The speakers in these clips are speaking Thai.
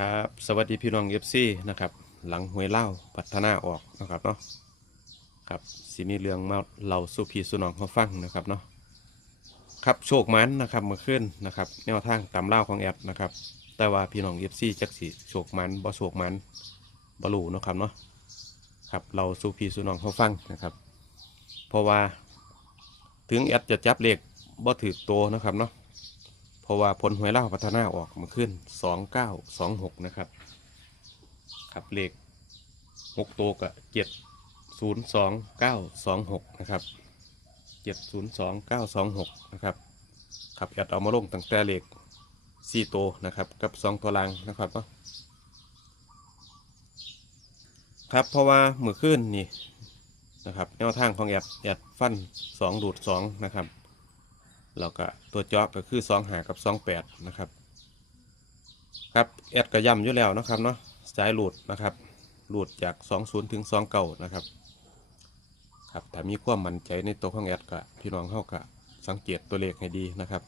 ครับสวัสดีพี่น้องเอฟซีนะครับหลังหวยเล่าพัฒนาออกนะครับเนาะครับสิมีเรื่องมาเล่าสู่พี่สู่น้องเขาฟังนะครับเนาะครับโชคมันนะครับมื่อคืนนะครับแนวทางตามเล่าของแอดนะครับ แต่ว่าพี่น้องเอฟซีจักสิโชคมันบ่โชคมันบ่รู้เนะครับเนาะครับเราสู่พี่สู่น้องเขาฟังนะครับ เพราะว่าถึงแอดจะจับเลขบ่ถือโตวนะครับเนาะ ราะว่าผลหวยเล่าพัฒนาออกมาขึ้นสองเก้าสองหกนะครับครับเลขหกตัวกับเจ็ดศูนย์สองเก้าสองหกนะครับเจ็ดศูนย์สองเก้าสองหกนะครับครับแอดเอามาลงตั้งแต่เลขสี่ตัวนะครับ กับสองตัวล่างนะครับเนาะครับเพราะว่าเมื่อคืนนี่นะครับแนวทางของแอดแอดฟันสองดูดสองนะครับ แล้วก็ตัวเจาะก็คือสองหากับสองแปดนะครับ ครับแอดกระยำอยู่แล้วนะครับเนาะสายหลุดนะครับหลุดจากสองศูนย์ถึงสองเก่านะครับ ครับถ้ามีความมั่นใจในตัวของแอดก็พี่น้องเข้าก็สังเกตตัวเลขให้ดีนะครับ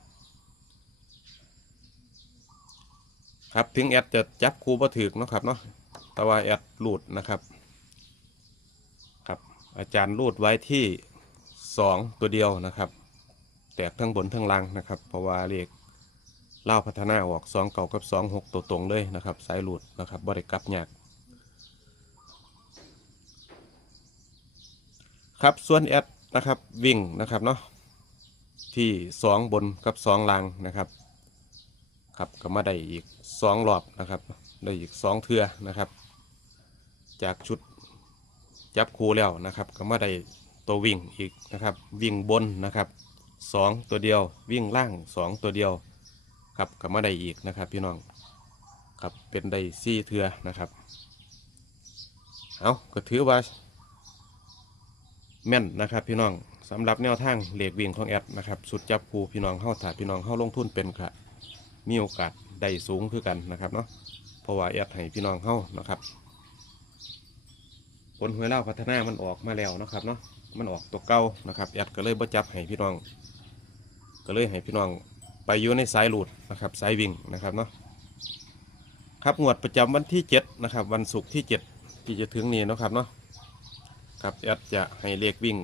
ครับถึงแอดจะจับคูบ่ถึกเนาะครับเนาะแต่ว่าแอดหลุดนะครับ ครับ อาจารย์รูดไว้ที่สองตัวเดียวนะครับ กทั้งบนทั้งล่างนะครับ เพราะว่าเลขเล่าพัฒนาออกสองเก่ากับสองหกตัวตรงเลยนะครับ สายหลุดนะครับบริกลับยากครับส่วนแอดนะครับวิ่งนะครับเนาะที่สองบนกับสองล่างนะครับครับก็มาได้อีกสองรอบนะครับ ได้อีกสองเทือนะครับ จากชุดจับคูแล้วนะครับ ก็มาได้ตัววิ่งอีกนะครับ วิ่งบนนะครับ สองตัวเดียว วิ่งล่างสองตัวเดียวครับก็มาได้อีกนะครับ พี่น้องครับเป็นได้ซี่เทือนะครับเอาก็ถือว่าแม่นนะครับพี่น้องสำหรับแนวทางเหล็กวิ่งของแอดนะครับสุดจับคูพี่น้องเข้าถาพี่น้องเข้าลงทุนเป็นค่ะมีโอกาสได้สูงคือกันนะครับเนาะเพราะว่าแอดให้พี่น้องเข้านะครับ ผลหวยเล่าพัฒนามันออกมาแล้วนะครับเนาะมันออกตัวเก่านะครับแอดก็เลยบ่จับให้พี่น้อง ก็เลยให้พี่น้องไปอยู่ในสายหลุดนะครับสายวิ่งนะครับเนาะครับงวดประจำวันที่7นะครับวันศุกร์ที่ 7 ที่จะถึงนี้นะครับเนาะครับแอดจะให้เลขวิ่ง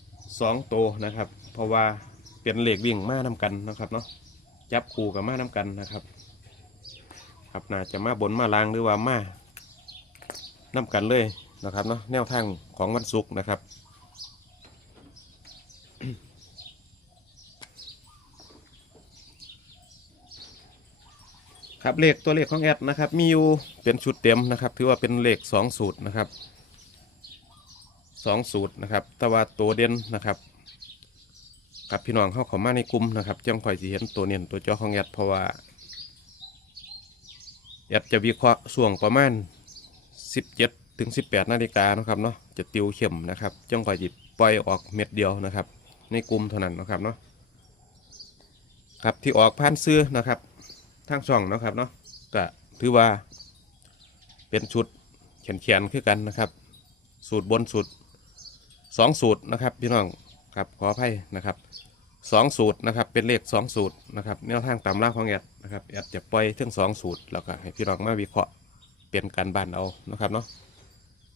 2ตัวนะครับ เพราะว่าเป็นเลขวิ่งมานำกันนะครับเนาะจับคู่กับมานำกันนะครับ ครับน่าจะมาบนมาลางหรือว่ามานํกันเลยนะครับเนาะแนวทางของวันศุกร์นะครับ ครับเลขตัวเลขของแอดนะครับ มีอยู่เป็นชุดเต็มนะครับ ถือว่าเป็นเลขสองสูตรนะครับสองสูตรนะครับ แต่ว่าตัวเด่นนะครับกับพี่น้องเข้าเขอมาในกลุ่มนะครับจังคอยสิเห็นตัวเนียนตัวเจอของแอดเพราะว่าแอดจะวิเคราะห์ช่วงประมาณ 17ถึง18นาฬิกานะครับเนาะจะติวเข้มนะครับจังคอยจิปล่อยออกเม็ดเดียวนะครับ ในกลุ่มเท่านั้นนะครับเนาะครับที่ออกผ่านซื้อนะครับ ทางช่องเนาะครับเนาะก็ถือว่า เป็นชุดเขียนเขียนคือกันนะครับ สูตรบนสูตรสองสูตรนะครับพี่น้องครับขออภัยนะครับสองสูตรนะครับเป็นเลขสองสูตรนะครับแนวทางตามล่าของแอดนะครับแอดจะปล่อยทั้งสองสูตรแล้วก็ให้พี่น้องมาวิเคราะห์เปลี่ยนการบ้านเอานะครับเนาะ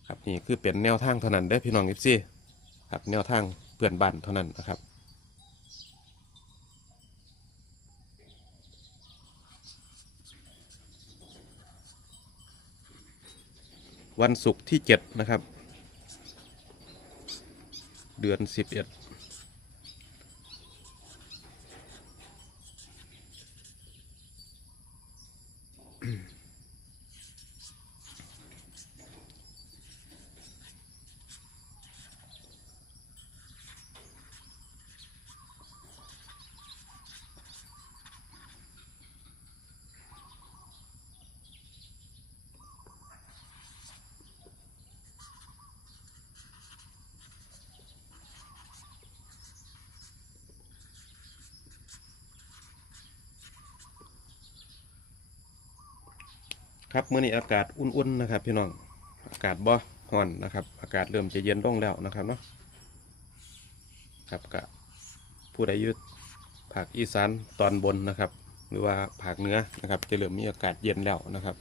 ครับนี่คือเป็นแนวทางเท่านั้นได้พี่น้องอิฟซี่ครับแนวทางเพื่อนบ้านเท่านั้นนะครับ วันศุกร์ที่เจ็ดนะครับ เดือนสิบเอ็ด ครับเมื่อนี้อากาศอุ่นๆนะครับ พี่น้องอากาศบ่ร้อนนะครับ อากาศเริ่มจะเย็นลงแล้วนะครับเนาะครับกะผู้ใดยุดภาคอีสานตอนบนนะครับ หรือว่าภาคเนื้อนะครับ จะเริ่มมีอากาศเย็นแล้วนะครับ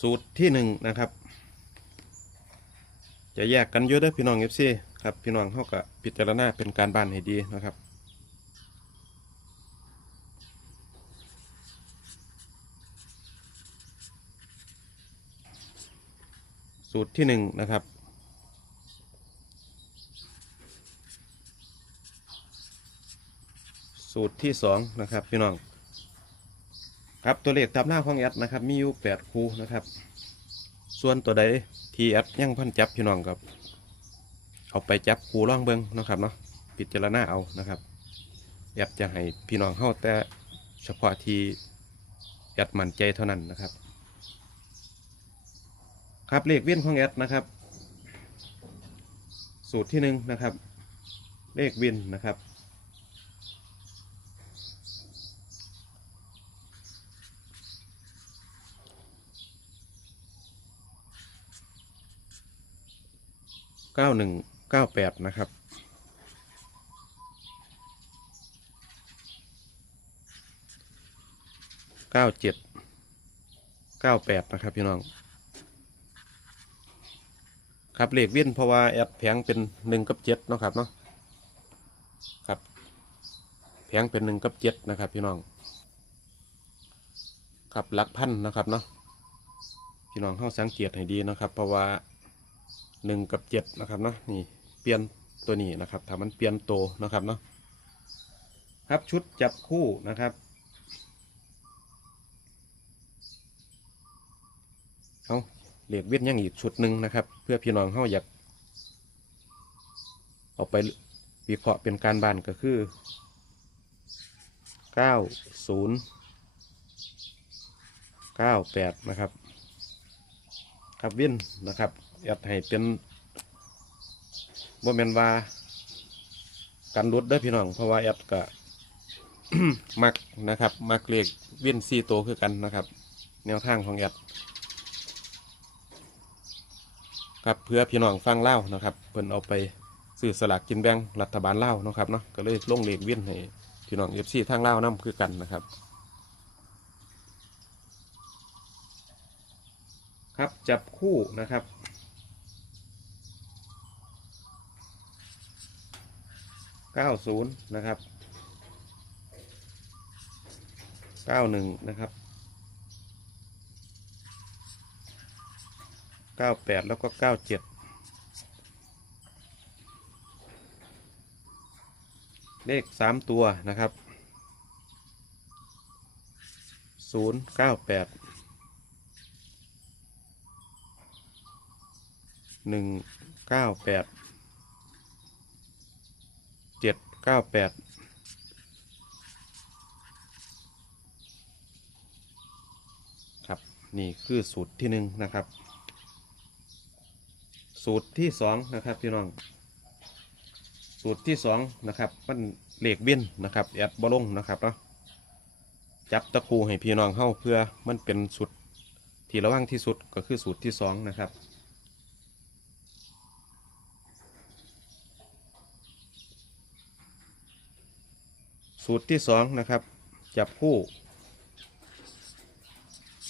สูตรที่หนึ่งนะครับ จะแยกกันเยอะเด้อพี่น้องเอฟซีครับพี่น้องเขากับพิจารณาเป็นการบ้านให้ดีนะครับ สูตรที่หนึ่งนะครับ สูตรที่สองนะครับพี่น้อง ครับตัวเลขตามหน้าของแอดนะครับ มีอยู่แปดคูนะครับ ส่วนตัวใดที่แอดยังพันจับพี่น้องกับ เอาไปจับคูร่องเบิงนะครับเนาะพิจารณาเอานะครับแอดจะให้พี่น้องเข้าแต่เฉพาะที่แอดมั่นใจเท่านั้นนะครับ ครับเลขเวียนของแอดนะครับ สูตรที่หนึ่งนะครับ เลขวินนะครับ เก้าหนึ่งเก้าแปดนะครับเก้าเจ็ดเก้าแปดนะครับพี่น้อง ครับเลขเวียนเพราะว่าแอดแผงเป็นหนึ่งกับเจ็ดเนาะครับเนาะครับแผงเป็นหนึ่งกับเจ็ดนะครับพี่น้องครับหลักพันนะครับเนาะพี่น้องเข้าสังเกตให้ดีนะครับ เพราะว่าหนึ่งกับเจ็ดนะครับเนาะนี่เปลี่ยนตัวนี้นะครับถ้ามันเปลี่ยนโตนะครับเนาะครับชุดจับคู่นะครับเอา เหล็กเวียนยังอีกชุดหนึ่งนะครับ เพื่อพี่น้องเข้าอยากเอาไปวิเคราะห์เป็นการบ้านก็คือเก้าศูนย์เก้าแปดนะครับ ครับวินนะครับแอดให้เป็นบ่แมนว่ากันรุดด้อพี่น้อง เพราะว่าแอดก็มักนะครับ มักเลขวินซีโตคือกันนะครับ แนวทางของแอด ครับเพื่อพี่น้องฟังเล่านะครับเพิ่นเอาไปซื้อสลากกินแบ่งรัฐบาลเล่านะครับเนาะก็เลยลงเลขวินให้พี่น้องเอฟซีทางเล่าวนํคือกันนะครับครับจับคู่นะครับเก้าศูนย์นะครับเก้าหนึ่งนะครับ ก้าแปดแล้วก็เก้าเจ็ดเลขสามตัวนะครับศูนย์เก้าแปดหนึ่งเก้าแปดเจ็ดเก้าแปดครับ นี่คือสูตรที่หนึ่งนะครับ สูตรที่สองนะครับพี่น้อง สูตรที่สองนะครับ มันเหล็กเบี้ยนนะครับแอดบอลงนะครับเนาะจับตะคูให้พี่น้องเข้าเพื่อมันเป็นสูตรที่ระว่างที่สุดก็คือสูตรที่สองนะครับสูตรที่สองนะครับ จับคู่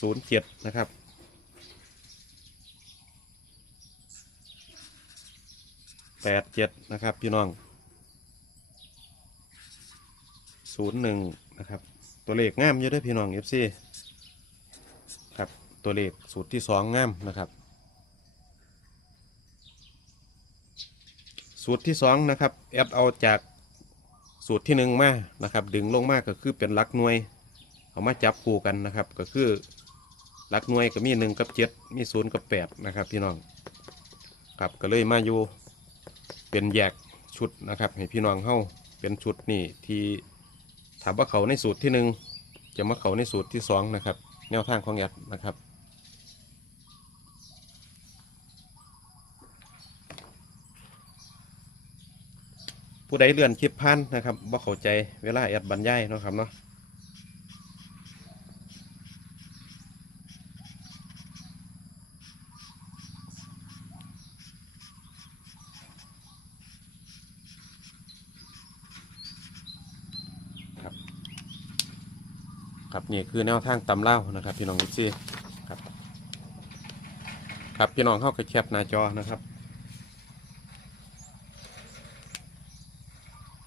ศูนย์เจ็ดนะครับ แปดเจ็ดนะครับพี่น้องศูนย์หนึ่งนะครับ ตัวเลขงามเยอะด้วยพี่น้องเอฟซีครับตัวเลขสูตรที่สองงามนะครับ สูตรที่สองนะครับแอดเอาจากสูตรที่หนึ่งมานะครับ ดึงลงมากก็คือเป็นลักหน่วย เอามาจับคู่กันนะครับ ก็คือลักหน่วยก็มีหนึ่งกับเจ็ดมีศูนย์กับแปดนะครับพี่น้องครับก็เลยมาอยู่ เป็นแยกชุดนะครับ ให้พี่น้องเข้าเป็นชุดนี่ที่ถามว่าเขาในสูตรที่หนึ่งจะมาเขาในสูตรที่สองนะครับ แนวทางของยัดนะครับผู้ใดเลื่อนคลิปพันนะครับว่าเข้าใจเวลาแอดบรรยายนะครับเนาะ ครับนี่คือแนวทางตำเล่านะครับ พี่น้องเอฟซีครับ ครับพี่น้องเข้ากับแคปหน้าจอนะครับ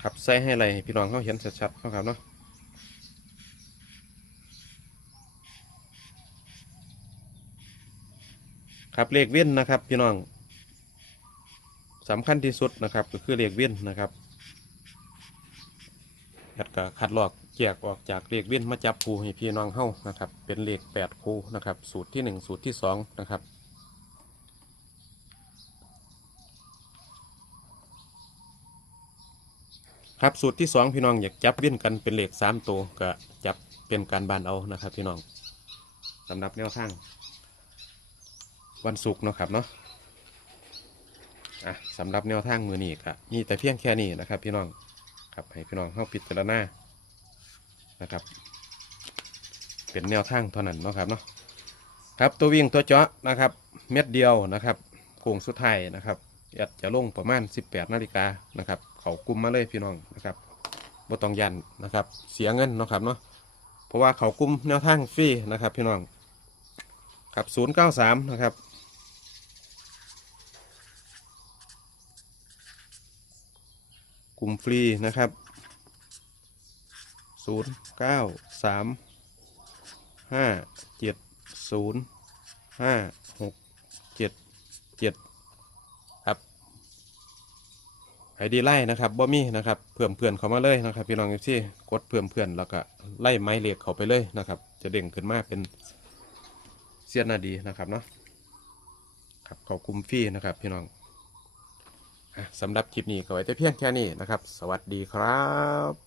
ครับใส่ให้อะไรพี่น้องเขาเห็นชัดๆนะครับเนาะครับเลขเว้นนะครับ พี่น้องสำคัญที่สุดนะครับ ก็คือเลขเว้นนะครับแอดก็คัดลอก แยกออกจากเลขเว้นมาจับคูให้พี่น้องเฮานะครับ เป็นเลขแปดคูนะครับ สูตรที่หนึ่งสูตรที่สองนะครับครับสูตรที่สองพี่น้องอยากจับเวียนกันเป็นเลขสามตัวก็จับเป็นการบานเอานะครับ พี่น้องสำหรับแนวทางวันศุกร์เนาะครับเนาะอะสำหรับแนวทางมือนี้ก็มีแต่เพียงแค่นี้นะครับ พี่น้องครับให้พี่น้องเข้าพิจารณา นะครับ เป็นแนวทางเท่านั้นนะครับเนาะครับตัววิ่งตัวเจาะนะครับ เม็ดเดียวนะครับโค้งสุดท้ายนะครับแอดจะลงประมาณ 18นาฬิกานะครับ เขากลุ่มมาเลยพี่น้องนะครับบ่ต้องยันนะครับ เสียเงินนะครับเนาะเพราะว่าเขากลุ่มแนวทางฟรีนะครับ พี่น้องครับ093นะครับกลุ่มฟรีนะครับ 0 9 3 5 7 0 5 6 7 7ครับไอดีไล่นะครับบ่มีนะครับเพิ่มเพื่อนเขามาเลยนะครับพี่น้องที่กดเพิ่มเพื่อนแล้วก็ไล่ไม้เหล็กเขาไปเลยนะครับ จะเด้งขึ้นมาเป็นเสียนนาดีนะครับเนาะครับขากลุ่มฟรีนะครับพี่น้องสำหรับคลิปนี้ก็ไว้แต่เพียงแค่นี้นะครับ สวัสดีครับ